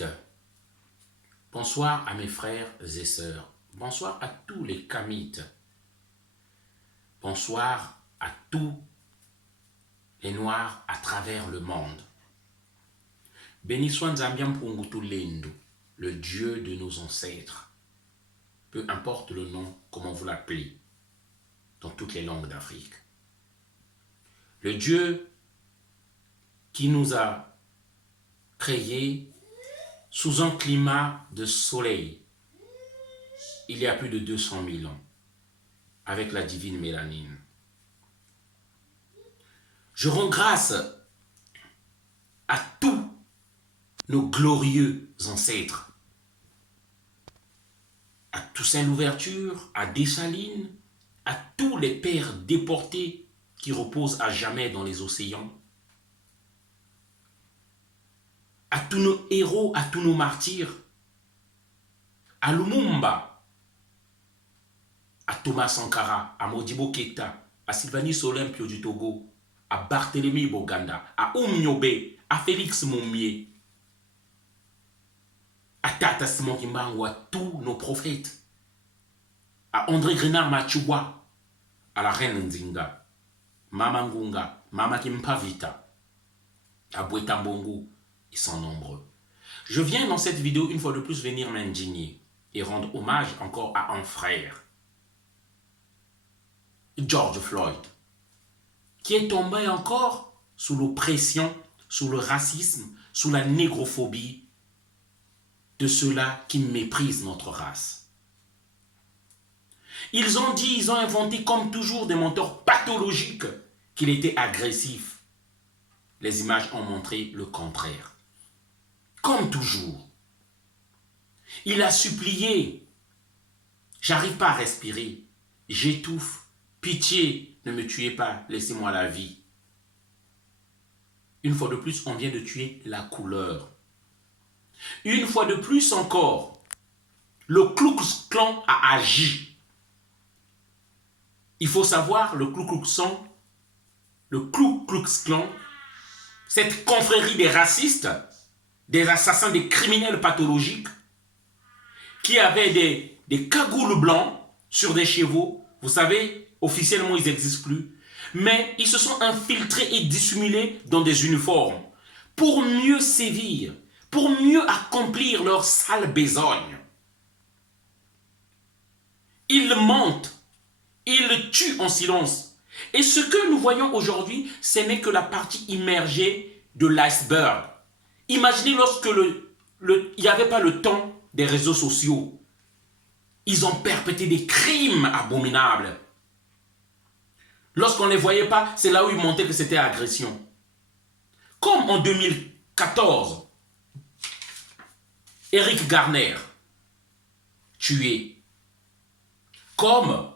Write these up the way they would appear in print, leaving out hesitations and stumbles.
d'Afrique. Bonsoir à mes frères et sœurs. Bonsoir à tous les Kamites. Bonsoir à tous les Noirs à travers le monde. Béni soit Nzambiam Pungutu Lendu, le Dieu de nos ancêtres. Peu importe le nom, comment vous l'appelez, dans toutes les langues d'Afrique. Le Dieu qui nous a créés sous un climat de soleil, il y a plus de 200 000 ans, avec la divine mélanine. Je rends grâce à tous nos glorieux ancêtres, à Toussaint Louverture, à Dessalines, à tous les pères déportés qui reposent à jamais dans les océans, à tous nos héros, à tous nos martyrs, à Lumumba, à Thomas Sankara, à Modibo Keïta, à Sylvanus Olympio du Togo, à Barthélemy Boganda, à Oumniobe, à Félix Moumié, à Tata Simon Kimbangu, à tous nos prophètes, à André Grenard Machoua, à la reine Nzinga, Mama Ngunga, Mama Kimpavita, à Bouetambongo, ils sont nombreux. Je viens dans cette vidéo une fois de plus venir m'indigner et rendre hommage encore à un frère, George Floyd, qui est tombé encore sous l'oppression, sous le racisme, sous la négrophobie de ceux-là qui méprisent notre race. Ils ont dit, ils ont inventé comme toujours des menteurs pathologiques qu'il était agressif. Les images ont montré le contraire. Comme toujours. Il a supplié. J'arrive pas à respirer. J'étouffe. Pitié, ne me tuez pas. Laissez-moi la vie. Une fois de plus, on vient de tuer la couleur. Une fois de plus encore, le Ku Klux Klan a agi. Il faut savoir, le Ku Klux Klan, cette confrérie des racistes, des assassins, des criminels pathologiques, qui avaient des cagoules blancs sur des chevaux. Vous savez, officiellement, ils n'existent plus. Mais ils se sont infiltrés et dissimulés dans des uniformes pour mieux sévir, pour mieux accomplir leur sale besogne. Ils mentent, ils tuent en silence. Et ce que nous voyons aujourd'hui, ce n'est que la partie immergée de l'iceberg. Imaginez lorsque il n'y avait pas le temps des réseaux sociaux. Ils ont perpétré des crimes abominables. Lorsqu'on ne les voyait pas, c'est là où ils montaient que c'était agression. Comme en 2014, Eric Garner, tué. Comme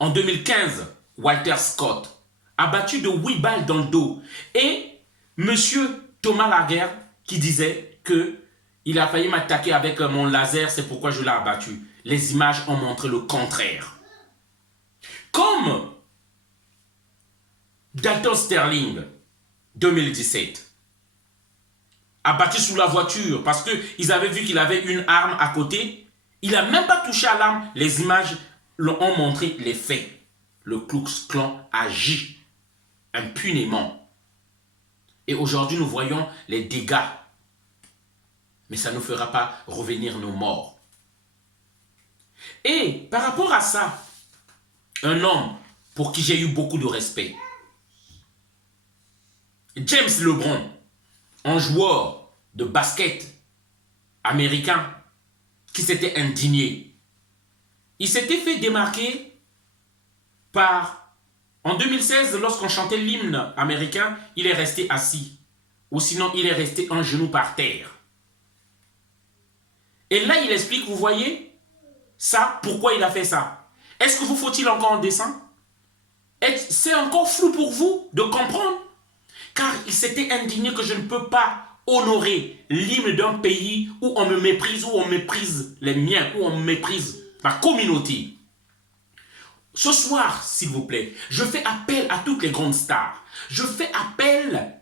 en 2015, Walter Scott, abattu de 8 balles dans le dos. Et monsieur Thomas Laguerre qui disait qu'il a failli m'attaquer avec mon laser, c'est pourquoi je l'ai abattu. Les images ont montré le contraire. Comme Dalton Sterling, 2017, abattu sous la voiture parce qu'ils avaient vu qu'il avait une arme à côté. Il n'a même pas touché à l'arme. Les images ont montré les faits. Le Ku Klux Klan agit impunément. Et aujourd'hui, nous voyons les dégâts. Mais ça ne fera pas revenir nos morts. Et par rapport à ça, un homme pour qui j'ai eu beaucoup de respect, James LeBron, un joueur de basket américain qui s'était indigné. Il s'était fait démarquer par... En 2016, lorsqu'on chantait l'hymne américain, il est resté assis. Ou sinon, il est resté un genou par terre. Et là, il explique, vous voyez, ça, pourquoi il a fait ça. Est-ce que vous faut-il encore un dessin? C'est encore flou pour vous de comprendre? Car il s'était indigné que je ne peux pas honorer l'hymne d'un pays où on me méprise, où on méprise les miens, où on méprise ma communauté. Ce soir, s'il vous plaît, je fais appel à toutes les grandes stars. Je fais appel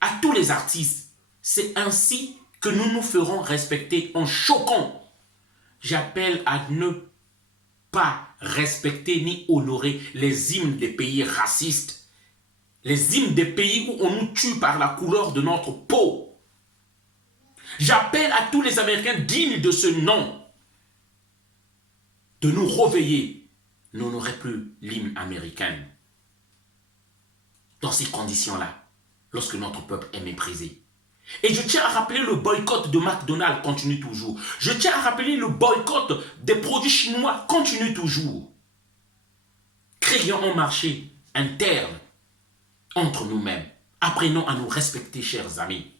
à tous les artistes. C'est ainsi que nous nous ferons respecter en choquant. J'appelle à ne pas respecter ni honorer les hymnes des pays racistes, les hymnes des pays où on nous tue par la couleur de notre peau. J'appelle à tous les Américains dignes de ce nom de nous réveiller. Nous n'aurons plus l'hymne américain. Dans ces conditions-là, lorsque notre peuple est méprisé. Et je tiens à rappeler le boycott de McDonald's continue toujours. Je tiens à rappeler le boycott des produits chinois continue toujours. Créons un marché interne entre nous-mêmes. Apprenons à nous respecter, chers amis.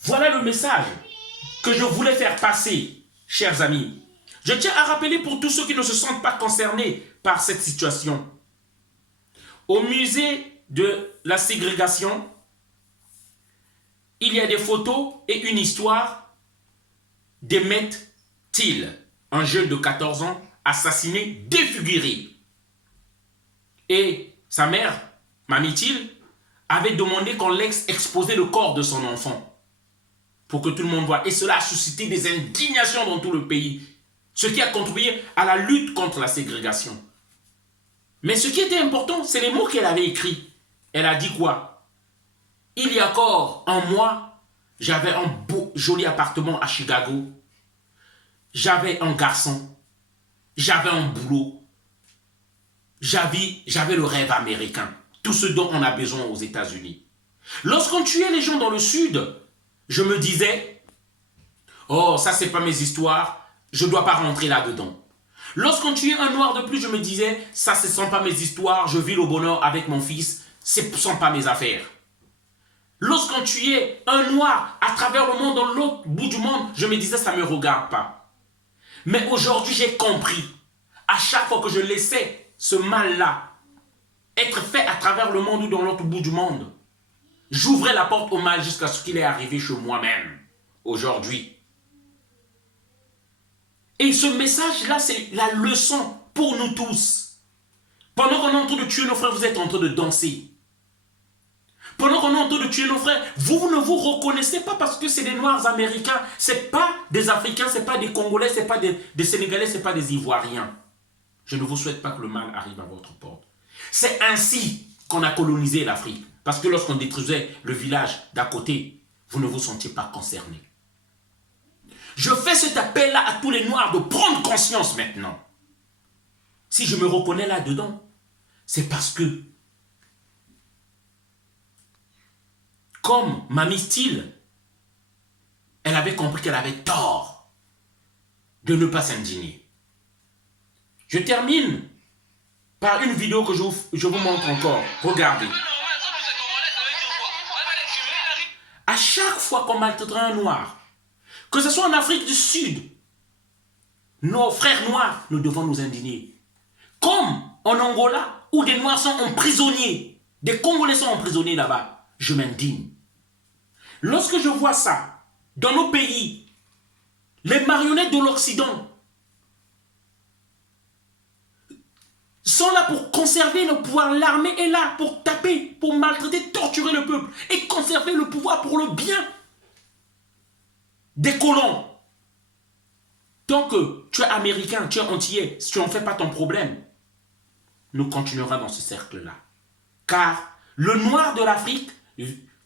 Voilà le message que je voulais faire passer, chers amis. Je tiens à rappeler pour tous ceux qui ne se sentent pas concernés par cette situation. Au musée de la ségrégation, il y a des photos et une histoire d'Emmett Till, un jeune de 14 ans assassiné, défiguré. Et sa mère, Mamie Till, avait demandé qu'on laisse exposer le corps de son enfant pour que tout le monde voit. Et cela a suscité des indignations dans tout le pays, ce qui a contribué à la lutte contre la ségrégation. Mais ce qui était important, c'est les mots qu'elle avait écrits. Elle a dit quoi? Il y a encore un mois, j'avais un beau, joli appartement à Chicago. J'avais un garçon. J'avais un boulot. J'avais le rêve américain. Tout ce dont on a besoin aux États-Unis. Lorsqu'on tuait les gens dans le Sud, je me disais, oh, ça c'est pas mes histoires, je ne dois pas rentrer là-dedans. Lorsqu'on tuait un noir de plus, je me disais, ça ce ne sont pas mes histoires, je vis le bonheur avec mon fils, ce ne sont pas mes affaires. Lorsqu'on tuait un noir à travers le monde, dans l'autre bout du monde, je me disais, ça ne me regarde pas. Mais aujourd'hui, j'ai compris, à chaque fois que je laissais ce mal-là être fait à travers le monde ou dans l'autre bout du monde, j'ouvrais la porte au mal jusqu'à ce qu'il est arrivé chez moi-même, aujourd'hui. Et ce message-là, c'est la leçon pour nous tous. Pendant qu'on est en train de tuer nos frères, vous êtes en train de danser. Pendant qu'on est en train de tuer nos frères, vous ne vous reconnaissez pas parce que c'est des Noirs américains. Ce n'est pas des Africains, ce n'est pas des Congolais, ce n'est pas des Sénégalais, ce n'est pas des Ivoiriens. Je ne vous souhaite pas que le mal arrive à votre porte. C'est ainsi qu'on a colonisé l'Afrique. Parce que lorsqu'on détruisait le village d'à côté, vous ne vous sentiez pas concerné. Je fais cet appel-là à tous les Noirs de prendre conscience maintenant. Si je me reconnais là-dedans, c'est parce que, comme Mamie Till, elle avait compris qu'elle avait tort de ne pas s'indigner. Je termine par une vidéo que je vous montre encore. Regardez. À chaque fois qu'on maltraitera un noir, que ce soit en Afrique du Sud, nos frères noirs, nous devons nous indigner. Comme en Angola, où des noirs sont emprisonnés, des Congolais sont emprisonnés là-bas, je m'indigne. Lorsque je vois ça, dans nos pays, les marionnettes de l'Occident sont là pour conserver le pouvoir. L'armée est là pour taper, pour maltraiter, torturer le peuple et conserver le pouvoir pour le bien des colons. Tant que tu es américain, tu es antillais, si tu n'en fais pas ton problème, nous continuerons dans ce cercle-là. Car le noir de l'Afrique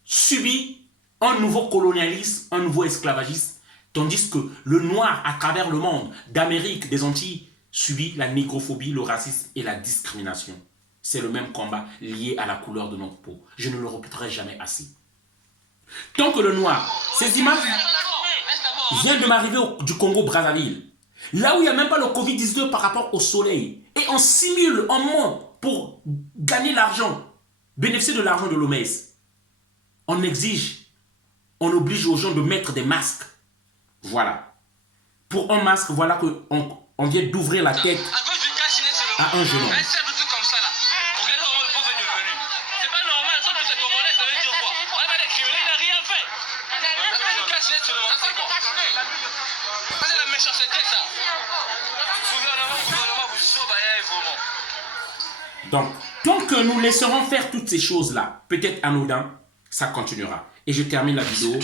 subit un nouveau colonialisme, un nouveau esclavagisme, tandis que le noir à travers le monde, d'Amérique, des Antilles, subit la négrophobie, le racisme et la discrimination. C'est le même combat lié à la couleur de notre peau. Je ne le répéterai jamais assez. Tant que le noir, ces images viennent de m'arriver du Congo-Brazzaville, là où il n'y a même pas le Covid-19 par rapport au soleil, et on simule, on ment pour gagner l'argent, bénéficier de l'argent de l'OMS. On exige, on oblige aux gens de mettre des masques. Voilà. Pour un masque, voilà qu'on vient d'ouvrir la tête à un jeune homme. Donc, tant que nous laisserons faire toutes ces choses-là, peut-être anodin, ça continuera. Et je termine la vidéo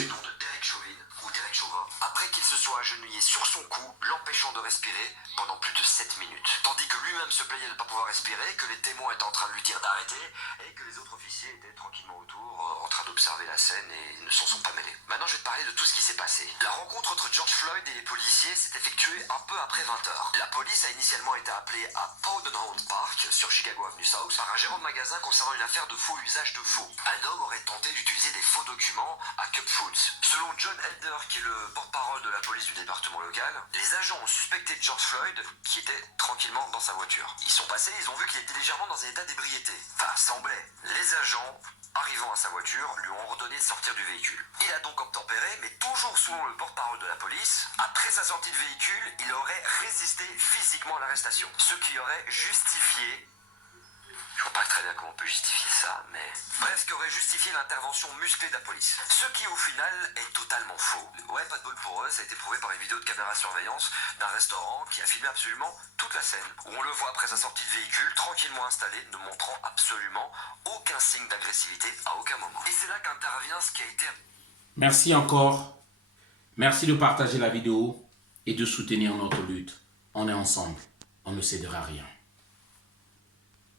soit agenouillé sur son cou, l'empêchant de respirer pendant plus de 7 minutes. Tandis que lui-même se plaignait de ne pas pouvoir respirer, que les témoins étaient en train de lui dire d'arrêter, et que les autres officiers étaient tranquillement autour, en train d'observer la scène et ne s'en sont pas mêlés. Maintenant, je vais te parler de tout ce qui s'est passé. La rencontre entre George Floyd et les policiers s'est effectuée un peu après 20h. La police a initialement été appelée à Powderhound Park, sur Chicago Avenue South, par un gérant de magasin concernant une affaire de faux usage de faux. Un homme aurait tenté d'utiliser des faux documents à Cup Foods. Selon John Elder, qui est le porte-parole de la police du département local, les agents ont suspecté George Floyd, qui était tranquillement dans sa voiture. Ils sont passés, ils ont vu qu'il était légèrement dans un état d'ébriété. Enfin, semblait. Les agents, arrivant à sa voiture, lui ont ordonné de sortir du véhicule. Il a donc obtempéré, mais toujours selon le porte-parole de la police, après sa sortie de véhicule, il aurait résisté physiquement à l'arrestation. Ce qui aurait justifié... Je vois pas très bien comment on peut justifier ça, mais... Bref, ce qui aurait justifié l'intervention musclée de la police. Ce qui, au final, est totalement faux. Ouais, pas de bol pour eux, ça a été prouvé par une vidéo de caméra surveillance d'un restaurant qui a filmé absolument toute la scène. Où on le voit après sa sortie de véhicule, tranquillement installé, ne montrant absolument aucun signe d'agressivité à aucun moment. Et c'est là qu'intervient ce qui a été... Merci encore. Merci de partager la vidéo et de soutenir notre lutte. On est ensemble. On ne cédera rien.